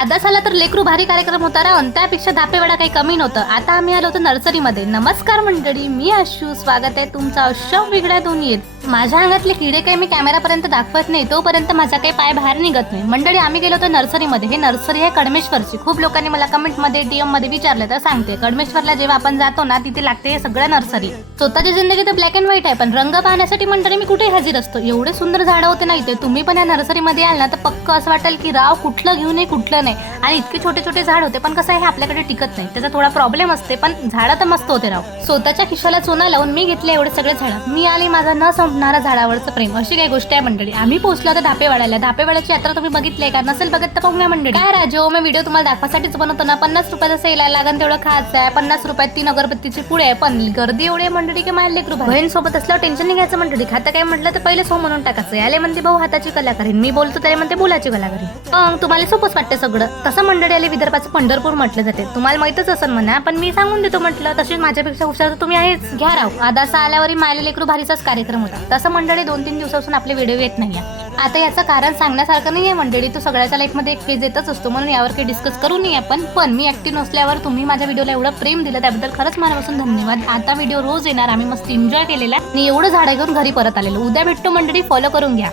आता झाला तर लेकरू भारी कार्यक्रम होता राहून त्यापेक्षा धापेवाडा काही कमी नव्हतं. आता आम्ही आलो होतो नर्सरीमध्ये. नमस्कार मंडळी, मी आशू. स्वागत आहे तुमचं अशा वेगळ्या दुनियेत. माझ्या अंगातले किडे काही मी कॅमेरापर्यंत दाखवत नाही तोपर्यंत माझा काही पाय बाहेर निघत नाही. मंडळी आम्ही गेलो होतो नर्सरीमध्ये. हे नर्सरी आहे कडमेश्वरची. खूप लोकांनी मला कमेंटमध्ये DM मध्ये विचारलं तर सांगते. कडमेश्वरला जेव्हा आपण जातो ना तिथे लागते हे सगळं नर्सरी. स्वतःची जिंदगी तर ब्लॅक अँड व्हाईट आहे पण रंग पाहण्यासाठी मंडळी मी कुठे हजर असतो. एवढे सुंदर झाडं होते ना इथे. तुम्ही पण या नर्सरीमध्ये आल ना तर पक्क असं वाटेल की राव कुठलं घेऊ नये कुठलं नाही. आणि इतके छोटे छोटे झाड होते पण कसं आहे हे आपल्याकडे टिकत नाही, त्याचा थोडा प्रॉब्लेम असते. पण झाडं तर मस्त होते राव. स्वतःच्या खिशाला चुना लावून मी घेतले एवढे सगळे झाडं. मी आली माझा न संपणारा झाडावरचं प्रेम. अशी काही गोष्ट आहे मंडळी. आम्ही पोहोचलो होतो धापेवाड्याला. धापेवाड्याची यात्रा तुम्ही बघितली का? नसेल बघत तर पाहूया मंडळी. काय राजो, मी व्हिडिओ तुम्हाला दाखवासाठीच बनवतो ना. 50 रुपयाचा सेल आहे, लागन तेवढं खायचं आहे. 50 रुपयात 3 अगरबत्तीची पुढे आहे. पण गर्दी एवढी आहे मंडळी की माझ्या लेकरू बहीण सोबत असल्यावर टेन्शन नाही घ्यायचं मंडळी. खातं काय म्हटलं तर पहिले सो म्हणून टाकायचं. याले म्हणते भाऊ हाताची कला करीन, मी बोलतो त्याला म्हणते बोलाची कला करीन. मग तुम्हाला सोपंच वाटते सगळं. तसं मंडळी आले विदर्भाचं पंढरपूर म्हटलं जाते. तुम्हाला माहितच असेल म्हणा पण मी सांगून देतो म्हटलं. तशीच माझ्यापेक्षा हुशार तर तुम्ही आहेच. घ्या राव. आदासा आल्यावरही मायले लेकरू भारीचाच कार्यक्रम होता. तसं मंडळी 2-3 दिवसापासून आपले व्हिडिओ येत नाही. आता याचं कारण सांगण्यासारखं नाहीये मंडळी. तो सगळ्याच्या लाईफमध्ये एक फेज येतच असतो म्हणून यावर काही डिस्कस करू नये आपण. पण मी ऍक्टिव्ह नसल्यावर तुम्ही माझ्या व्हिडिओला एवढं प्रेम दिलं त्याबद्दल खरंच मनापासून धन्यवाद. आता व्हिडिओ रोज येणार. आम्ही मस्त एन्जॉय केलेला आणि एवढं झाडं घेऊन घरी परत आलेलो. उद्या भेटतो मंडळी, फॉलो करून घ्या.